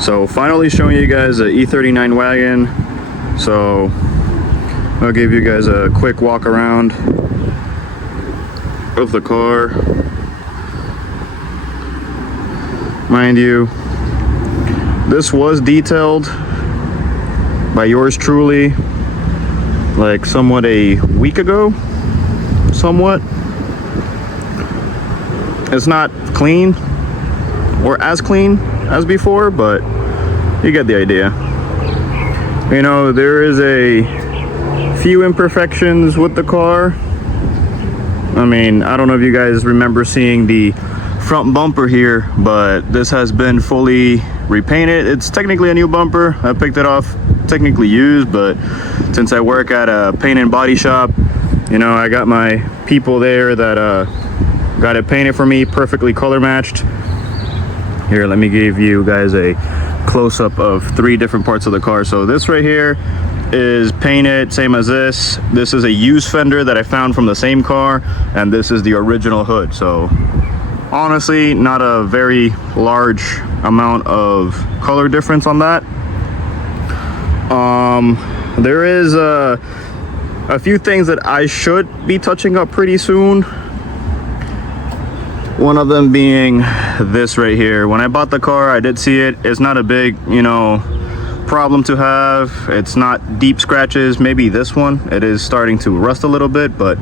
So finally showing you guys a E39 wagon. So I'll give you guys a quick walk around of the car. Mind you, this was detailed by yours truly like somewhat a week ago. It's not clean or as clean as before, but you get the idea. You know, there is a few imperfections with the car. I mean, I don't know if you guys remember seeing the front bumper here, but this has been fully repainted. It's technically a new bumper. I picked it off technically used, but since I work at a paint and body shop, you know, I got my people there that got it painted for me, perfectly color matched. Here, let me give you guys a close-up of 3 different parts of the car. So this right here is painted same as this. This is a used fender that I found from the same car, and this is the original hood. So honestly, not a very large amount of color difference on that. There is a few things that I should be touching up pretty soon. One of them being this right here. When I bought the car, I did see it. It's not a big, you know, problem to have. It's not deep scratches. Maybe this one, it is starting to rust a little bit, but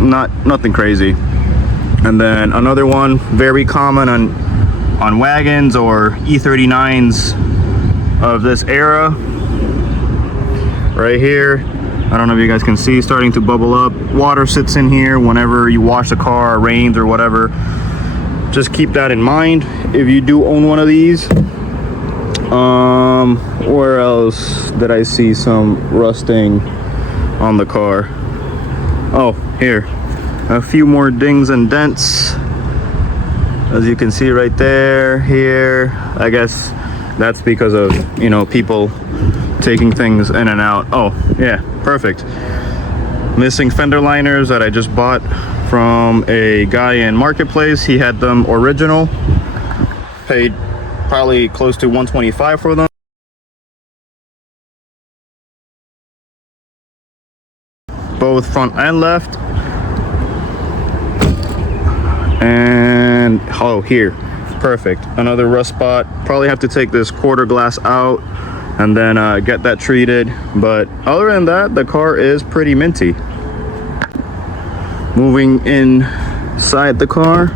nothing crazy. And then another one, very common on wagons or E39s of this era, right here. I don't know if you guys can see, starting to bubble up. Water sits in here whenever you wash the car, rains or whatever. Just keep that in mind if you do own one of these. Where else did I see some rusting on the car? Oh, here. A few more dings and dents. As you can see right there, here. I guess that's because of, you know, people taking things in and out. Oh, yeah, perfect. Missing fender liners that I just bought from a guy in Marketplace. He had them original. Paid probably close to $125 for them. Both front and left. And oh, here, perfect. Another rust spot. Probably have to take this quarter glass out and then get that treated, but other than that, the car is pretty minty. Moving inside the car,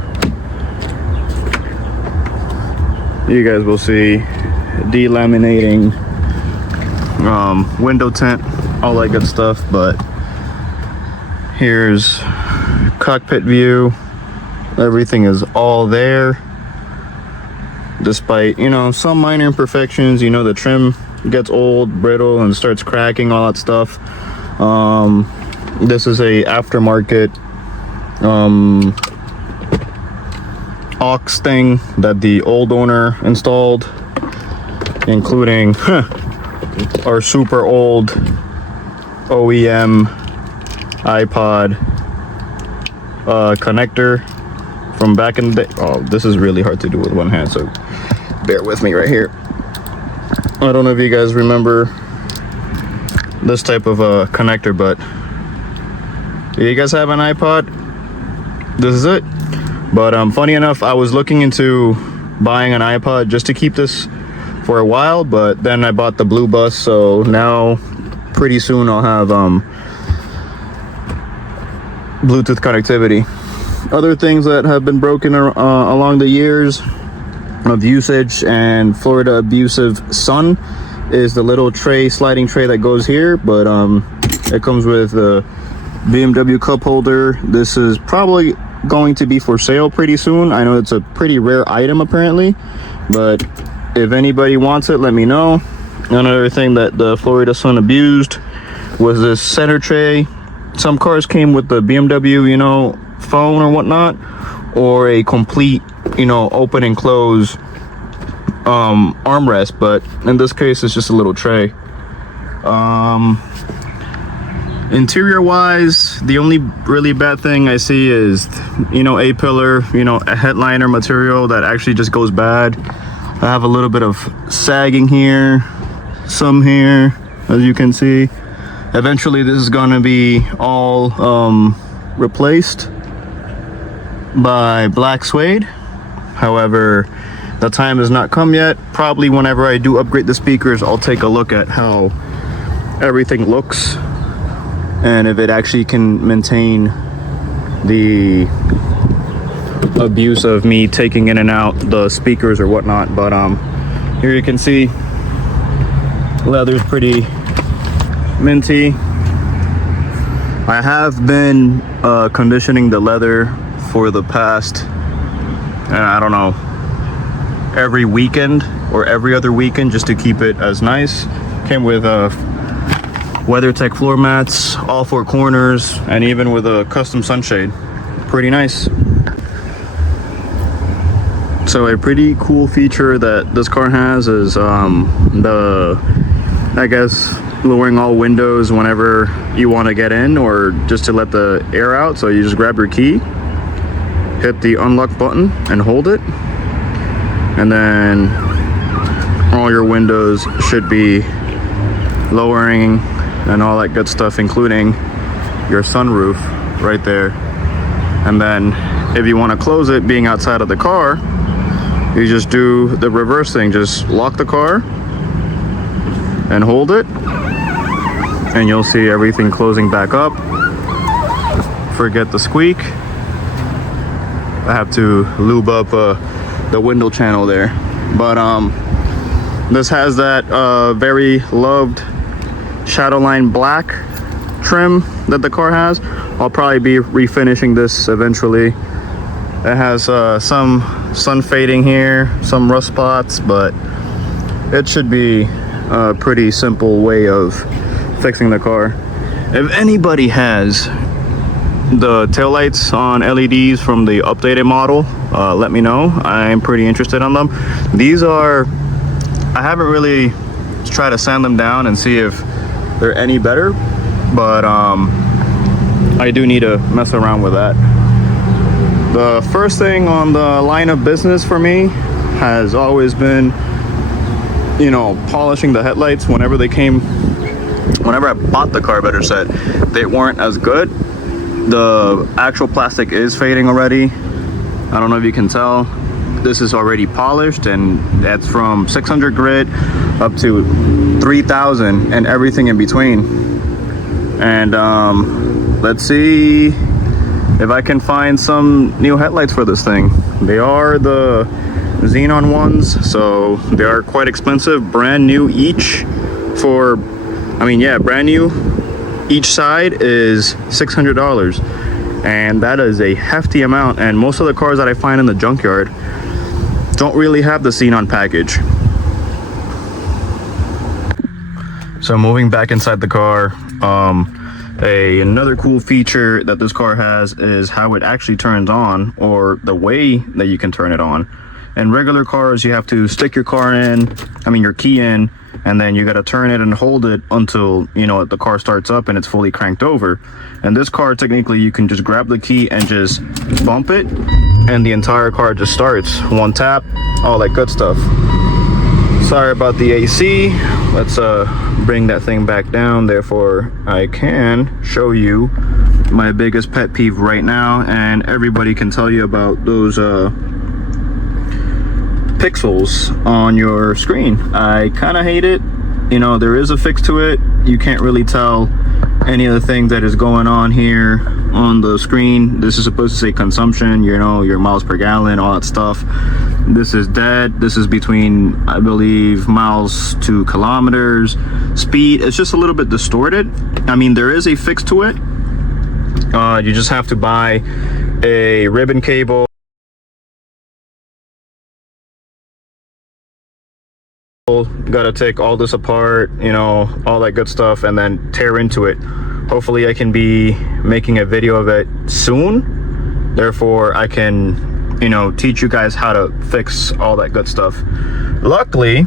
you guys will see delaminating, window tint, all that good stuff. But here's cockpit view. Everything is all there, despite, you know, some minor imperfections. You know, the trim gets old, brittle, and starts cracking, all that stuff. This is a aftermarket aux thing that the old owner installed, including our super old OEM iPod connector from back in the day. Oh, this is really hard to do with one hand, so bear with me right here. I don't know if you guys remember this type of a connector, but do you guys have an iPod? This is it. But funny enough, I was looking into buying an iPod just to keep this for a while, but then I bought the Blue Bus, so now pretty soon I'll have Bluetooth connectivity. Other things that have been broken along the years of usage and Florida abusive son is the little tray, sliding tray that goes here, but it comes with a BMW cup holder. This is probably going to be for sale pretty soon. I know it's a pretty rare item apparently, but if anybody wants it, let me know. Another thing that the Florida son abused was this center tray. Some cars came with the BMW, you know, phone or whatnot, or a complete, you know, open and close armrest, but in this case it's just a little tray. Interior wise, the only really bad thing I see is, you know, A-pillar, you know, a headliner material that actually just goes bad. I have a little bit of sagging here, some here, as you can see. Eventually this is gonna be all replaced by black suede. However, the time has not come yet. Probably whenever I do upgrade the speakers, I'll take a look at how everything looks and if it actually can maintain the abuse of me taking in and out the speakers or whatnot. But here you can see leather's pretty minty. I have been conditioning the leather for the past, I don't know, every weekend or every other weekend, just to keep it as nice. Came with WeatherTech floor mats, all four corners, and even with a custom sunshade. Pretty nice. So a pretty cool feature that this car has is I guess lowering all windows whenever you want to get in, or just to let the air out. So you just grab your key, hit the unlock button and hold it, and then all your windows should be lowering and all that good stuff, including your sunroof right there. And then if you want to close it, being outside of the car, you just do the reverse thing. Just lock the car and hold it, and you'll see everything closing back up. Forget the squeak. I have to lube up the window channel there. But this has that very loved Shadowline black trim that the car has. I'll probably be refinishing this eventually. It has some sun fading here, some rust spots, but it should be a pretty simple way of fixing the car. If anybody has the taillights on LEDs from the updated model, let me know. I'm pretty interested on them. These are, I haven't really tried to sand them down and see if they're any better, but I do need to mess around with that. The first thing on the line of business for me has always been, you know, polishing the headlights. Whenever I bought the car, better said, they weren't as good. The actual plastic is fading already. I don't know if you can tell. This is already polished, and that's from 600 grit up to 3000 and everything in between. And let's see if I can find some new headlights for this thing. They are the Xenon ones, so they are quite expensive. Brand new each for, I mean, yeah, brand new each side is $600, and that is a hefty amount. And most of the cars that I find in the junkyard don't really have the Xenon package. So moving back inside the car, another cool feature that this car has is how it actually turns on, or the way that you can turn it on. In regular cars, you have to stick your your key in, and then you got to turn it and hold it until, you know, the car starts up and it's fully cranked over. And this car, technically, you can just grab the key and just bump it, and the entire car just starts. One tap, all that good stuff. Sorry about the AC. Let's bring that thing back down, therefore I can show you my biggest pet peeve right now, and everybody can tell you about those pixels on your screen. I kind of hate it. You know, there is a fix to it. You can't really tell any of the things that is going on here on the screen. This is supposed to say consumption, you know, your miles per gallon, all that stuff. This is dead. This is between, I believe, miles to kilometers. Speed, it's just a little bit distorted. I mean, there is a fix to it. You just have to buy a ribbon cable. Gotta take all this apart, you know, all that good stuff, and then tear into it. Hopefully I can be making a video of it soon, therefore I can, you know, teach you guys how to fix all that good stuff. Luckily,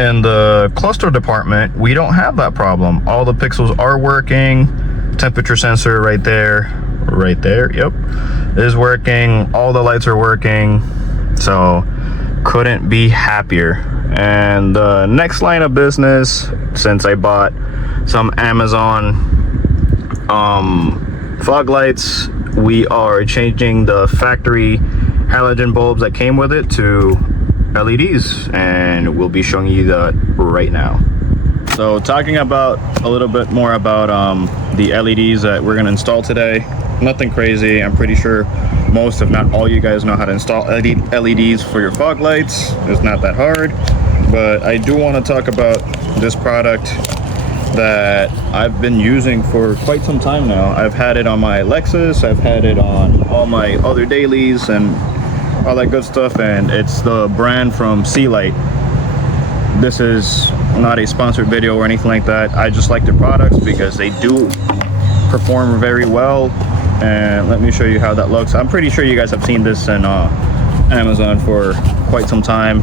in the cluster department, we don't have that problem. All the pixels are working. Temperature sensor right there, yep, is working. All the lights are working. So couldn't be happier. And the next line of business, since I bought some Amazon fog lights, we are changing the factory halogen bulbs that came with it to LEDs, and we'll be showing you that right now. So talking about a little bit more about the LEDs that we're going to install today. Nothing crazy. I'm pretty sure most, if not all, you guys know how to install LEDs for your fog lights. It's not that hard, but I do want to talk about this product that I've been using for quite some time now. I've had it on my Lexus, I've had it on all my other dailies and all that good stuff, and it's the brand from Sealight. This is not a sponsored video or anything like that. I just like their products because they do perform very well. And let me show you how that looks. I'm pretty sure you guys have seen this in Amazon for quite some time.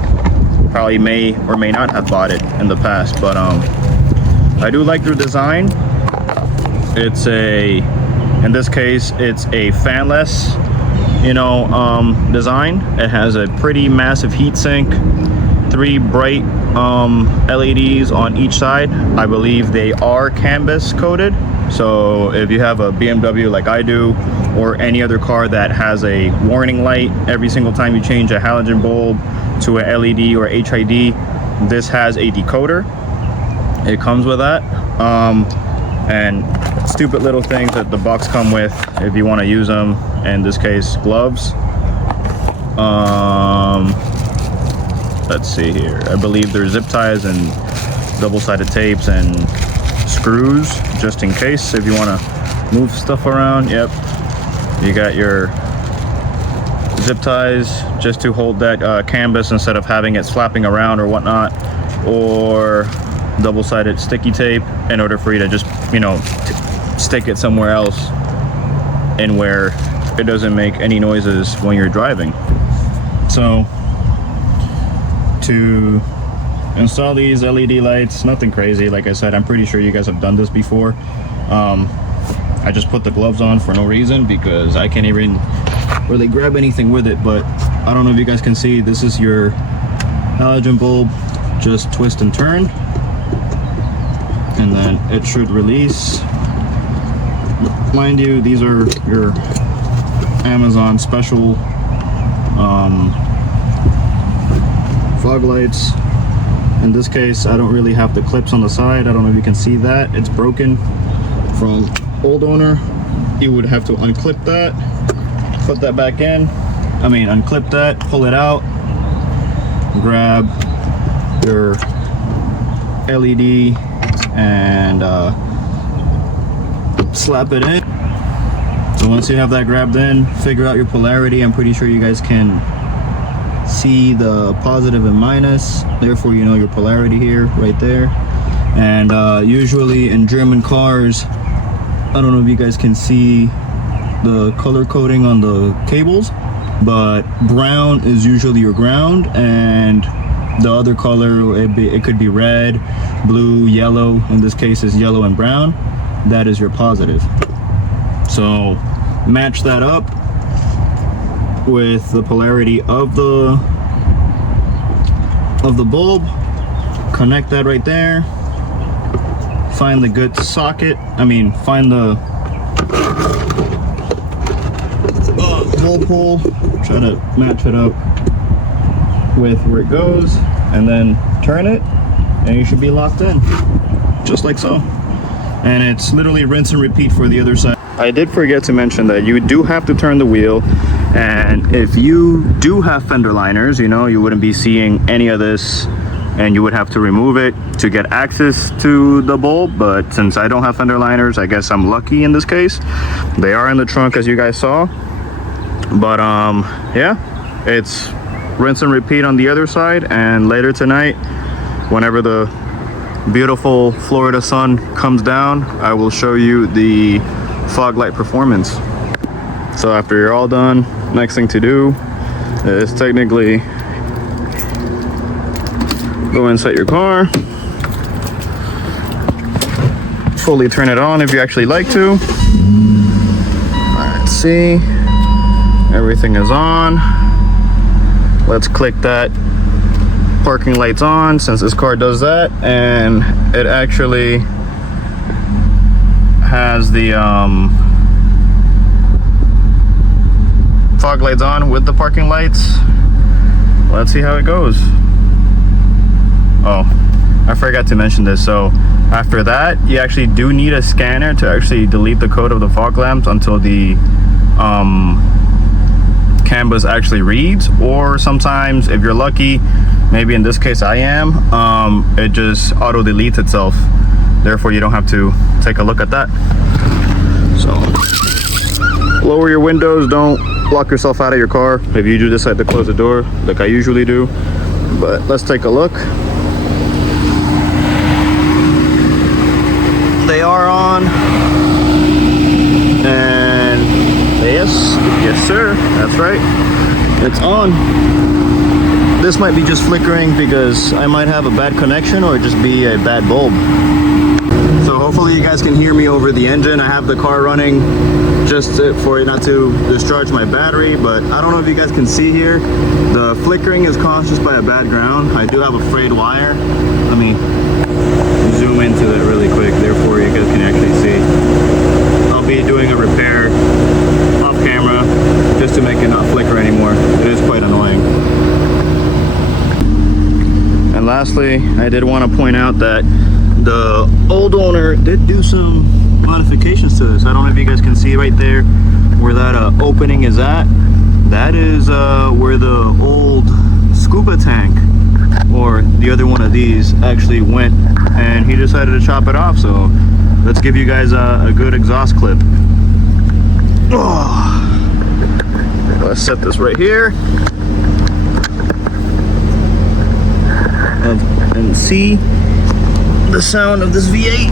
Probably may or may not have bought it in the past, but I do like their design. It's in this case, it's a fanless, design. It has a pretty massive heat sink, 3 bright LEDs on each side. I believe they are canvas coated. So if you have a BMW like I do, or any other car that has a warning light every single time you change a halogen bulb to a LED or HID, this has a decoder. It comes with that. And stupid little things that the box come with if you want to use them. In this case, gloves. Let's see here. I believe there's zip ties and double-sided tapes and screws, just in case if you want to move stuff around. Yep, you got your zip ties just to hold that canvas instead of having it flapping around or whatnot, or double-sided sticky tape in order for you to just stick it somewhere else and where it doesn't make any noises when you're driving. So to install these LED lights, nothing crazy. Like I said, I'm pretty sure you guys have done this before. I just put the gloves on for no reason because I can't even really grab anything with it. But I don't know if you guys can see, this is your halogen bulb. Just twist and turn, and then it should release. Mind you, these are your Amazon special fog lights. In this case, I don't really have the clips on the side. I don't know if you can see that. It's broken from old owner. You would have to unclip that, put that back in. Unclip that, pull it out, grab your LED and slap it in. So once you have that grabbed in, figure out your polarity. I'm pretty sure you guys can see the positive and minus, therefore you know your polarity here, right there. And usually in German cars, I don't know if you guys can see the color coding on the cables, but brown is usually your ground, and the other color, it could be red, blue, yellow. In this case is yellow and brown. That is your positive. So match that up with the polarity of the bulb, connect that right there, find the good socket, find the hole pull, try to match it up with where it goes, and then turn it, and you should be locked in, just like so. And it's literally rinse and repeat for the other side. I did forget to mention that you do have to turn the wheel, and if you do have fender liners, you wouldn't be seeing any of this, and you would have to remove it to get access to the bulb. But since I don't have fender liners, I guess I'm lucky in this case. They are in the trunk, as you guys saw. But yeah, it's rinse and repeat on the other side, and later tonight, whenever the beautiful Florida sun comes down, I will show you the fog light performance. So after you're all done, next thing to do is technically go inside your car, fully turn it on if you actually like to. Let's see, everything is on. let's click that parking lights on, since this car does that, and it actually has the fog lights on with the parking lights. Let's see how it goes. Oh, I forgot to mention this. So after that, you actually do need a scanner to actually delete the code of the fog lamps until the canvas actually reads, or sometimes if you're lucky, maybe in this case I am, it just auto deletes itself, therefore you don't have to take a look at that. So lower your windows, don't lock yourself out of your car if you do decide to close the door like I usually do. But let's take a look. They are on, and yes sir, that's right, it's on. This might be just flickering because I might have a bad connection, or just be a bad bulb. So hopefully you guys can hear me over the engine. I have the car running just for it not to discharge my battery, but I don't know if you guys can see here, the flickering is caused just by a bad ground. I do have a frayed wire. Let me zoom into it really quick, therefore you guys can actually see. I'll be doing a repair off camera just to make it not flicker anymore. It is quite annoying. And lastly, I did want to point out that the old owner did do some modifications to this. I don't know if you guys can see right there where that opening is at. That is where the old scuba tank, or the other one of these, actually went, and he decided to chop it off. So let's give you guys a good exhaust clip. Oh. Let's set this right here and see the sound of this V8.